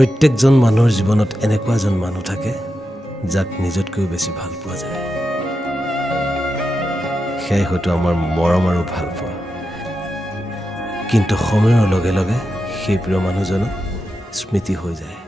প্ৰত্যেকজন মানুহৰ জীৱনত এনেকুৱা এজন মানুহ থাকে যাক নিজতকৈ বেছি ভাল পোৱা যায় সেয়াই হয়তো আমাৰ মৰম আৰু ভাল পোৱা কিন্তু সময়ৰ লগে লগে সেই প্ৰিয় মানুহজনো স্মৃতি হৈ যায়